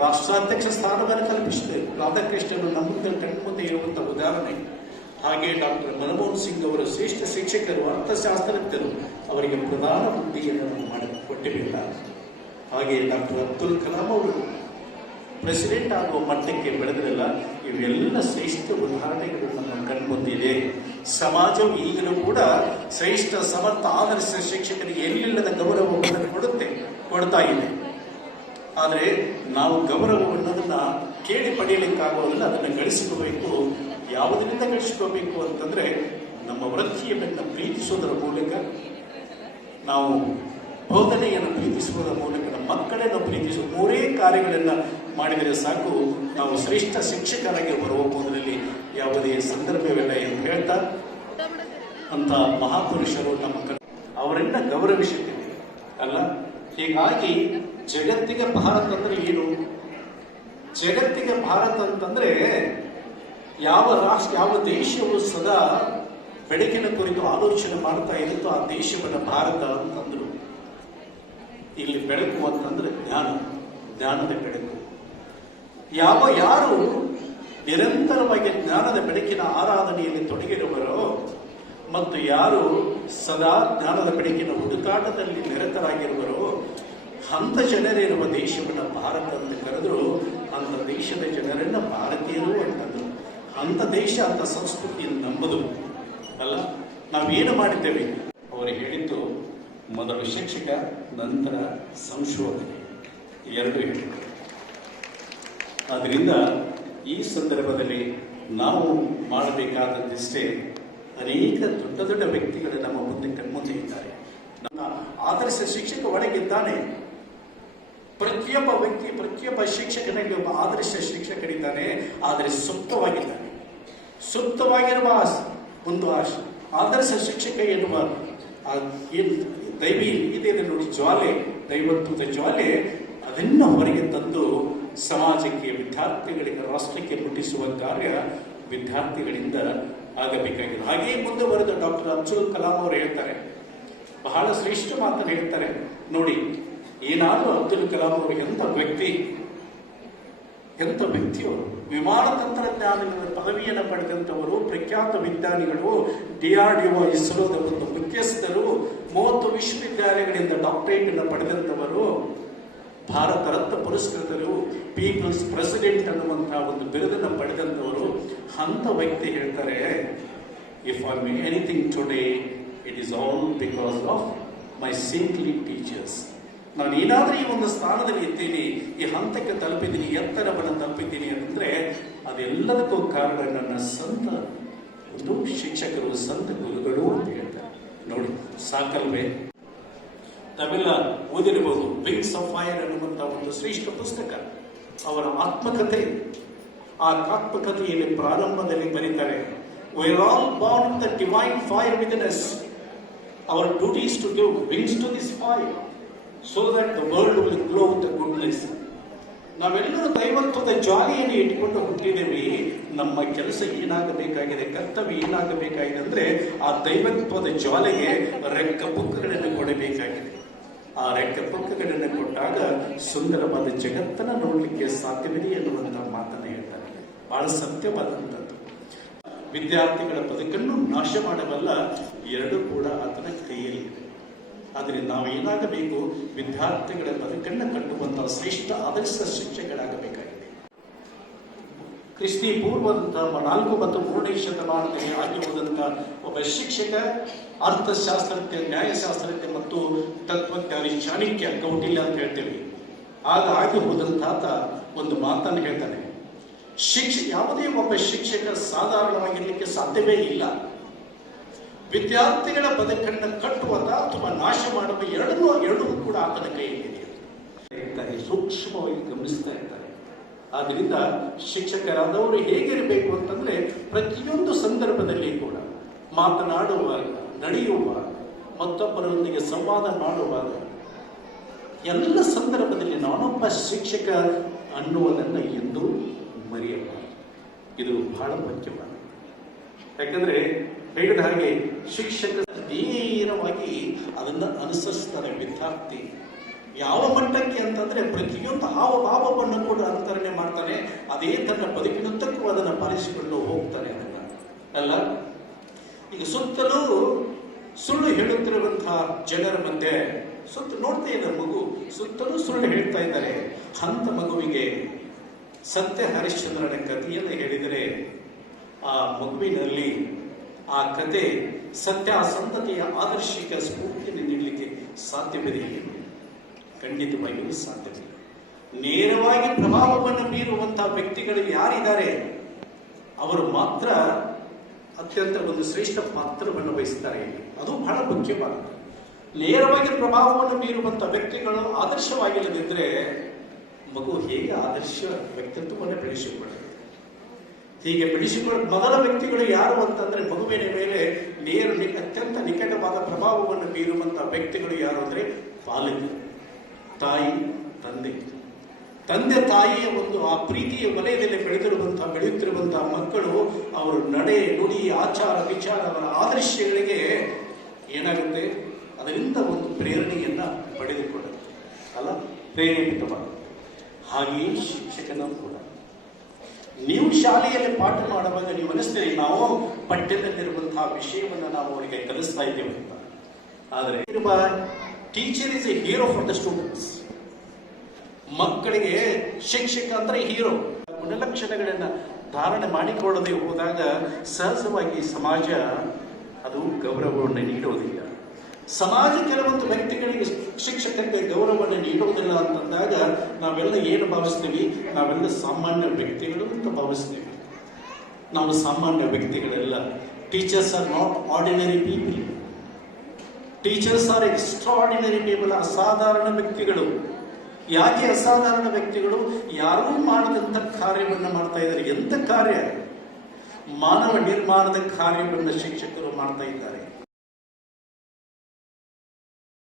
ರಾಷ್ಟ್ರಾಧ್ಯಕ್ಷ ಸ್ಥಾನವನ್ನು ಕಲ್ಪಿಸಿದೆ. ರಾಧಾಕೃಷ್ಣನ ನಮ್ಮ ಮುಂದೆ ಕಣ್ಮುಂದೆ ಇರುವಂತಹ ಉದಾಹರಣೆ. ಹಾಗೆ ಡಾಕ್ಟರ್ ಮನಮೋಹನ್ ಸಿಂಗ್ ಅವರ ಶ್ರೇಷ್ಠ ಶಿಕ್ಷಕರು, ಅರ್ಥಶಾಸ್ತ್ರಜ್ಞರು ಅವರಿಗೆ ಪ್ರಧಾನ ಹುದ್ದೆಯನ್ನು ನಾವು ಮಾಡಿ ಕೊಟ್ಟಿರಲಿಲ್ಲ ಹಾಗೆ ಡಾಕ್ಟರ್ ಅಬ್ದುಲ್ ಕಲಾಂ ಅವರು ಪ್ರೆಸಿಡೆಂಟ್ ಆಗುವ ಮಟ್ಟಕ್ಕೆ ಬೆಳೆದಿರಲ್ಲ ಇವೆಲ್ಲ ಶ್ರೇಷ್ಠ ಉದಾಹರಣೆಗಳು ನಮ್ಮ ಕಣ್ಮುಂದಿದೆ ಸಮಾಜವು ಈಗಲೂ ಕೂಡ ಶ್ರೇಷ್ಠ, ಸಮರ್ಥ, ಆದರ್ಶ ಶಿಕ್ಷಕರಿಗೆ ಎಲ್ಲಿಲ್ಲದ ಗೌರವವನ್ನು ಕೊಡುತ್ತೆ, ಕೊಡ್ತಾ ಇದೆ. ಆದರೆ ನಾವು ಗೌರವವನ್ನು ಕೇಳಿ ಪಡೆಯಲಿಕ್ಕಾಗೋದಿಲ್ಲ ಅದನ್ನು ಗಳಿಸಿಕೋಬೇಕು. ಯಾವುದರಿಂದ ಗಳಿಸಿಕೋಬೇಕು ಅಂತಂದ್ರೆ ನಮ್ಮ ವೃತ್ತಿಯನ್ನು ಪ್ರೀತಿಸೋದರ ಮೂಲಕ, ನಾವು ಬೋಧನೆಯನ್ನು ಪ್ರೀತಿಸುವುದರ ಮೂಲಕ, ನಮ್ಮ ಮಕ್ಕಳನ್ನು ಪ್ರೀತಿಸುವ ಮೂರೇ ಕಾರ್ಯಗಳನ್ನು ಮಾಡಿದರೆ ಸಾಕು. ನಾವು ಶ್ರೇಷ್ಠ ಶಿಕ್ಷಕರಾಗಿ ಹೊರಹೋಗುವುದರಲ್ಲಿ ಯಾವುದೇ ಸಂದರ್ಭವಿಲ್ಲ ಎಂದು ಹೇಳ್ತಾ, ಅಂತ ಮಹಾಪುರುಷರು ನಮ್ಮ ಅವರನ್ನ ಗೌರವಿಸುತ್ತೇವೆ ಅಲ್ಲ? ಹೀಗಾಗಿ ಜಗತ್ತಿಗೆ ಭಾರತ ಅಂದ್ರೆ ಏನು? ಜಗತ್ತಿಗೆ ಭಾರತ ಅಂತಂದ್ರೆ ಯಾವ ರಾಷ್ಟ್ರ, ಯಾವ ದೇಶವು ಸದಾ ಬೆಳಕಿನ ಕುರಿತು ಆಲೋಚನೆ ಮಾಡ್ತಾ ಇರುತ್ತೋ ಆ ದೇಶವನ್ನ ಭಾರತ ಅಂತಂದ್ರು. ಇಲ್ಲಿ ಬೆಳಕು ಅಂತಂದ್ರೆ ಜ್ಞಾನ, ಜ್ಞಾನದ ಬೆಳಕು. ಯಾವ ಯಾರು ನಿರಂತರವಾಗಿ ಜ್ಞಾನದ ಬೆಳಕಿನ ಆರಾಧನೆಯಲ್ಲಿ ತೊಡಗಿರುವರೋ ಮತ್ತು ಯಾರು ಸದಾ ಜ್ಞಾನದ ಬೆಳಕಿನ ಹುಡುಕಾಟದಲ್ಲಿ ನಿರತರಾಗಿರುವರೋ ಅಂಥ ಜನರಿರುವ ದೇಶವನ್ನು ಭಾರತ ಅಂತ ಕರೆದ್ರು, ಅಂಥ ದೇಶದ ಜನರನ್ನ ಭಾರತೀಯರು ಅಂತಂದ್ರು. ಅಂಥ ದೇಶ ಅಂತ ಸಂಸ್ಕೃತಿಯನ್ನು ನಂಬುದು. ಅಲ್ಲ, ನಾವೇನು ಮಾಡಿದ್ದೇವೆ? ಅವರು ಹೇಳಿದ್ದು, ಮೊದಲು ಶಿಕ್ಷಕ, ನಂತರ ಸಂಶೋಧನೆ. ಎರಡು ಹೇಳಿದರು. ಆದ್ದರಿಂದ ಈ ಸಂದರ್ಭದಲ್ಲಿ ನಾವು ಮಾಡಬೇಕಾದದ್ದಿಷ್ಟೇ ಅನೇಕ ದೊಡ್ಡ ದೊಡ್ಡ ವ್ಯಕ್ತಿಗಳು ನಮ್ಮ ಮುಂದೆ ಕಣ್ಮುಂದೆ ಇದ್ದಾರೆ. ನಮ್ಮ ಆದರ್ಶ ಶಿಕ್ಷಕ ಒಳಗಿದ್ದಾನೆ. ಪ್ರತಿಯೊಬ್ಬ ವ್ಯಕ್ತಿ, ಪ್ರತಿಯೊಬ್ಬ ಶಿಕ್ಷಕನಲ್ಲಿ ಒಬ್ಬ ಆದರ್ಶ ಶಿಕ್ಷಕನಿದ್ದಾನೆ ಆದರೆ ಸುಪ್ತವಾಗಿದ್ದಾನೆ. ಸುಪ್ತವಾಗಿರುವ ಒಂದು ಆಶೆ ಆದರ್ಶ ಶಿಕ್ಷಕ ಎನ್ನುವ ದೈವಿ ಇದೆ ನೋಡಿ, ಜ್ವಾಲೆ, ದೈವತ್ವದ ಜ್ವಾಲೆ, ಅದನ್ನ ಹೊರಗೆ ತಂದು ಸಮಾಜಕ್ಕೆ, ವಿದ್ಯಾರ್ಥಿಗಳಿಗೆ, ರಾಷ್ಟ್ರಕ್ಕೆ ಮುಟ್ಟಿಸುವ ಕಾರ್ಯ ವಿದ್ಯಾರ್ಥಿಗಳಿಂದ ಆಗಬೇಕಾಗಿದೆ. ಹಾಗೆಯೇ ಮುಂದುವರೆದ ಡಾಕ್ಟರ್ ಅಬ್ದುಲ್ ಕಲಾಂ ಅವರು ಹೇಳ್ತಾರೆ. ಬಹಳ ಶ್ರೇಷ್ಠ ಮಾತನ್ನು ಹೇಳ್ತಾರೆ. ನೋಡಿ ಏನಾದರೂ ಅಬ್ದುಲ್ ಕಲಾಂ ಅವರು ಎಂಥ ವ್ಯಕ್ತಿ, ಎಂಥ ವ್ಯಕ್ತಿಯವರು? ವಿಮಾನ ತಂತ್ರಜ್ಞಾನದ ಪದವಿಯನ್ನು ಪಡೆದಂಥವರು, ಪ್ರಖ್ಯಾತ ವಿಜ್ಞಾನಿಗಳು, ಡಿ ಆರ್ ಡಿ ಒ ಇಸ್ರೋದ ಒಂದು ಮುಖ್ಯಸ್ಥರು, ಮೂವತ್ತು ವಿಶ್ವವಿದ್ಯಾಲಯಗಳಿಂದ ಡಾಕ್ಟರೇಟ್ ಅನ್ನು ಪಡೆದಂಥವರು, ಭಾರತ ರತ್ನ ಪುರಸ್ಕೃತರು, ಪೀಪಲ್ಸ್ ಪ್ರೆಸಿಡೆಂಟ್ ಅನ್ನುವಂತಹ ಒಂದು ಬಿರುದನ್ನು ಪಡೆದಂಥವರು. ಅಂತ ವ್ಯಕ್ತಿ ಹೇಳ್ತಾರೆ if I me anything today it is all because of my simply teachers ನಾನು ಏನಾದರೂ ಈ ಒಂದು ಸ್ಥಾನದಲ್ಲಿ ಇದ್ದೀನಿ ಈ ಹಂತಕ್ಕೆ ತಲುಪಿದ್ದೀನಿ, ಎತ್ತರವನ್ನು ತಲುಪಿದ್ದೀನಿ ಅಂತಂದ್ರೆ ಅದೆಲ್ಲದಕ್ಕೂ ಕಾರಣ ನನ್ನ ಸಂತ, ಒಂದು ಶಿಕ್ಷಕರು, ಸಂತ ಗುರುಗಳು ಅಂತ ಹೇಳ್ತಾರೆ. ನೋಡಿ, ಸಾಕಲ್ವೇ? ತಮಿಳ ಓದಿರಬಹುದು ವಿಂಗ್ಸ್ ಆಫ್ ಫೈರ್ ಅನ್ನುವಂಥ ಒಂದು ಶ್ರೇಷ್ಠ ಪುಸ್ತಕ. ಅವರ ಆತ್ಮಕಥೆ ಆ ಆತ್ಮಕಥೆಯಲ್ಲಿ ಪ್ರಾರಂಭದಲ್ಲಿ ಬರೀತಾರೆ we all born the divine fire with us. Our duty is to give wings to this fire so that the world will glow with goodness ನಾವೆಲ್ಲರೂ ದೈವತ್ವದ ಜಾಲಿಯನ್ನು ಇಟ್ಕೊಂಡು ಹುಟ್ಟಿದ್ದೇವೆ. ನಮ್ಮ ಕೆಲಸ ಏನಾಗಬೇಕಾಗಿದೆ, ಕರ್ತವ್ಯ ಏನಾಗಬೇಕಾಗಿದೆ ಅಂದರೆ ಆ ದೈವತ್ವದ ಜ್ವಾಲೆಗೆ ರೆಕ್ಕ ಪುಕ್ಕಗಳನ್ನು ಕೊಡಬೇಕಾಗಿದೆ. ಆ ರೆಕ್ಕ ಪುಕ್ಕಗಳನ್ನು ಕೊಟ್ಟಾಗ ಸುಂದರವಾದ ಜಗತ್ತನ್ನು ನೋಡಲಿಕ್ಕೆ ಸಾಧ್ಯವಿದೆ ಎನ್ನುವಂಥ ಮಾತನ್ನು ಹೇಳ್ತಾರೆ. ಬಹಳ ಸತ್ಯವಾದಂಥದ್ದು. ವಿದ್ಯಾರ್ಥಿಗಳ ಬದುಕನ್ನು ನಾಶ ಮಾಡಬಲ್ಲ ಎರಡು ಕೂಡ ಆತನ ಕೈಯಲ್ಲಿದೆ ಆದರೆ ನಾವು ಏನಾಗಬೇಕು? ವಿದ್ಯಾರ್ಥಿಗಳ ಬದುಕನ್ನು ಕಟ್ಟುವಂತಹ ಶ್ರೇಷ್ಠ ಆದರ್ಶ ಶಿಕ್ಷಕರಾಗಬೇಕಾಗಿದೆ. ಕ್ರಿಸ್ತಿ ಪೂರ್ವದಂತ ನಾಲ್ಕು ಮತ್ತು ಮೂರನೇ ಶತಮಾನದಲ್ಲಿ ಆಗಿ ಹೋದಂತ ಒಬ್ಬ ಶಿಕ್ಷಕ, ಅರ್ಥಶಾಸ್ತ್ರಜ್ಞ, ನ್ಯಾಯಶಾಸ್ತ್ರಜ್ಞ ಮತ್ತು ತತ್ವಜ್ಞಾನಿ ಚಾಣಕ್ಯ ಕೌಟಿಲ್ಯ ಅಂತ ಹೇಳ್ತೇವೆ. ಆಗ ಆಗಿ ಹೋದಂತಾತ ಒಂದು ಮಾತನ್ನು ಹೇಳ್ತಾನೆ. ಶಿಕ್ಷ, ಯಾವುದೇ ಒಬ್ಬ ಶಿಕ್ಷಕ ಸಾಧಾರಣವಾಗಿರಲಿಕ್ಕೆ ಸಾಧ್ಯವೇ ಇಲ್ಲ. ವಿದ್ಯಾರ್ಥಿಗಳ ಬದುಕನ್ನು ಕಟ್ಟುವಂತ ಅಥವಾ ನಾಶ ಮಾಡುವ ಎರಡನ್ನೂ ಎರಡೂ ಕೂಡ ಆತನ ಕೈಯಲ್ಲಿದೆ ಸೂಕ್ಷ್ಮವಾಗಿ ಗಮನಿಸ್ತಾ ಇರ್ತಾರೆ ಆದ್ರಿಂದ ಶಿಕ್ಷಕರಾದವರು ಹೇಗಿರಬೇಕು ಅಂತಂದ್ರೆ ಪ್ರತಿಯೊಂದು ಸಂದರ್ಭದಲ್ಲಿ ಕೂಡ ಮಾತನಾಡುವಾಗ, ನಡೆಯುವಾಗ, ಮತ್ತೊಬ್ಬರೊಂದಿಗೆ ಸಂವಾದ ಮಾಡುವಾಗ ಎಲ್ಲ ಸಂದರ್ಭದಲ್ಲಿ ನಾನೊಬ್ಬ ಶಿಕ್ಷಕ ಅನ್ನುವುದನ್ನು ಎಂದೂ ಮರೆಯಬಾರದು. ಇದು ಬಹಳ ಮುಖ್ಯವಾದ. ಯಾಕಂದ್ರೆ ಹೇಳಿದ ಹಾಗೆ ಶಿಕ್ಷಕ ನೇರವಾಗಿ ಅದನ್ನ ಅನುಸರಿಸ್ತಾರೆ ವಿದ್ಯಾರ್ಥಿ. ಯಾವ ಮಟ್ಟಕ್ಕೆ ಅಂತಂದ್ರೆ ಪ್ರತಿಯೊಂದು ಹಾವಭಾವವನ್ನು ಕೂಡ ಅನುಕರಣೆ ಮಾಡ್ತಾನೆ, ಅದೇ ತನ್ನ ಬದುಕಿನುದ್ದಕ್ಕೂ ಅದನ್ನು ಪಾಲಿಸಿಕೊಂಡು ಹೋಗ್ತಾನೆ ಅದನ್ನ. ಅಲ್ಲ? ಈಗ ಸುತ್ತಲೂ ಸುಳ್ಳು ಹೇಳುತ್ತಿರುವಂತಹ ಜನರ ಮಧ್ಯೆ, ಸುತ್ತ ನೋಡ್ತಾ ಇದ್ದಾರೆ ಮಗು, ಸುತ್ತಲೂ ಸುಳ್ಳು ಹೇಳ್ತಾ ಇದ್ದಾರೆ. ಅಂತ ಮಗುವಿಗೆ ಸತ್ಯ ಹರಿಶ್ಚಂದ್ರನ ಕಥೆಯನ್ನು ಹೇಳಿದರೆ, ಆ ಮಗುವಿನಲ್ಲಿ ಆ ಕತೆ ಸತ್ಯಾಸಂಧತೆಯ ಆದರ್ಶಿಕ ಸ್ಫೂರ್ತಿಯನ್ನು ನೀಡಲಿಕ್ಕೆ ಸಾಧ್ಯವಿದೆ ಖಂಡಿತವಾಗಿಯೂ ಸಾಧ್ಯವಿದೆ ನೇರವಾಗಿ ಪ್ರಭಾವವನ್ನು ಬೀರುವಂತಹ ವ್ಯಕ್ತಿಗಳು ಯಾರಿದ್ದಾರೆ? ಅವರು ಮಾತ್ರ ಅತ್ಯಂತ ಒಂದು ಶ್ರೇಷ್ಠ ಪಾತ್ರವನ್ನು ವಹಿಸ್ತಾರೆ ಅದು ಬಹಳ ಮುಖ್ಯವಾದ ನೇರವಾಗಿ ಪ್ರಭಾವವನ್ನು ಬೀರುವಂತಹ ವ್ಯಕ್ತಿಗಳು ಆದರ್ಶವಾಗಿಲ್ಲದಿದ್ದರೆ ಮಗು ಹೇಗೆ ಆದರ್ಶ ವ್ಯಕ್ತಿತ್ವವನ್ನು ಬೆಳೆಸಿಕೊಳ್ಳುತ್ತೆ? ಹೀಗೆ ಬಿಡಿಸಿಕೊಳ್ಳ ಮೊದಲ ವ್ಯಕ್ತಿಗಳು ಯಾರು ಅಂತಂದ್ರೆ ಮಗುವಿನ ಮೇಲೆ ನೇರ ಅತ್ಯಂತ ನಿಕಟವಾದ ಪ್ರಭಾವವನ್ನು ಬೀರುವಂತಹ ವ್ಯಕ್ತಿಗಳು ಯಾರು ಅಂದ್ರೆ ಪಾಲಕರು ತಾಯಿ, ತಂದೆ. ತಂದೆ ತಾಯಿಯ ಒಂದು ಆ ಪ್ರೀತಿಯ ವಲಯದಲ್ಲಿ ಬೆಳೆದಿರುವಂತಹ ಬೆಳೆಯುತ್ತಿರುವಂತಹ ಮಕ್ಕಳು ಅವರ ನಡೆ, ನುಡಿ, ಆಚಾರ, ವಿಚಾರ, ಅವರ ಆದರ್ಶಗಳಿಗೆ ಏನಾಗುತ್ತೆ? ಅದರಿಂದ ಒಂದು ಪ್ರೇರಣೆಯನ್ನ ಪಡೆದುಕೊಳ್ಳುತ್ತೆ. ಅಲ್ಲ? ಪ್ರೇರೇಪಿತವಾಗುತ್ತೆ. ಹಾಗೆಯೇ ಶಿಕ್ಷಕನ ಕೂಡ. ಶಾಲೆಯಲ್ಲಿ ಪಾಠ ಮಾಡುವಾಗ ನೀವು ಅನಿಸ್ತೀರಿ, ನಾವು ಪಠ್ಯದಲ್ಲಿರುವಂತಹ ವಿಷಯವನ್ನು ನಾವು ಅವರಿಗೆ ಕಲಿಸ್ತಾ ಇದ್ದೇವೆ ಅಂತ. ಆದರೆ ಇರುವ teacher is a hero for the students ಮಕ್ಕಳಿಗೆ ಶಿಕ್ಷಕ ಅಂದ್ರೆ ಹೀರೋ ಗುಣಲಕ್ಷಣಗಳನ್ನ ಧಾರಣೆ ಮಾಡಿಕೊಳ್ಳದೆ ಹೋದಾಗ ಸಹಜವಾಗಿ ಸಮಾಜ ಅದು ಗೌರವವನ್ನು ನೀಡುವುದಿಲ್ಲ ಸಮಾಜ ಕೆಲವೊಂದು ವ್ಯಕ್ತಿಗಳಿಗೆ ಶಿಕ್ಷಕರಿಗೆ ಗೌರವವನ್ನು ನೀಡುವುದಿಲ್ಲ ಅಂತಂದಾಗ ನಾವೆಲ್ಲ ಏನು ಭಾವಿಸ್ತೀವಿ? ನಾವೆಲ್ಲ ಸಾಮಾನ್ಯ ವ್ಯಕ್ತಿಗಳು ಅಂತ ಭಾವಿಸ್ತೀವಿ. ನಾವು ಸಾಮಾನ್ಯ ವ್ಯಕ್ತಿಗಳೆಲ್ಲ. Teachers are not ordinary people teachers are extraordinary people ಅಸಾಧಾರಣ ವ್ಯಕ್ತಿಗಳು. ಯಾಕೆ ಅಸಾಧಾರಣ ವ್ಯಕ್ತಿಗಳು? ಯಾರೂ ಮಾಡದಂತ ಕಾರ್ಯವನ್ನು ಮಾಡ್ತಾ ಇದ್ದಾರೆ. ಎಂಥ ಕಾರ್ಯ? ಮಾನವ ನಿರ್ಮಾಣದ ಕಾರ್ಯವನ್ನು ಶಿಕ್ಷಕರು ಮಾಡ್ತಾ ಇದ್ದಾರೆ.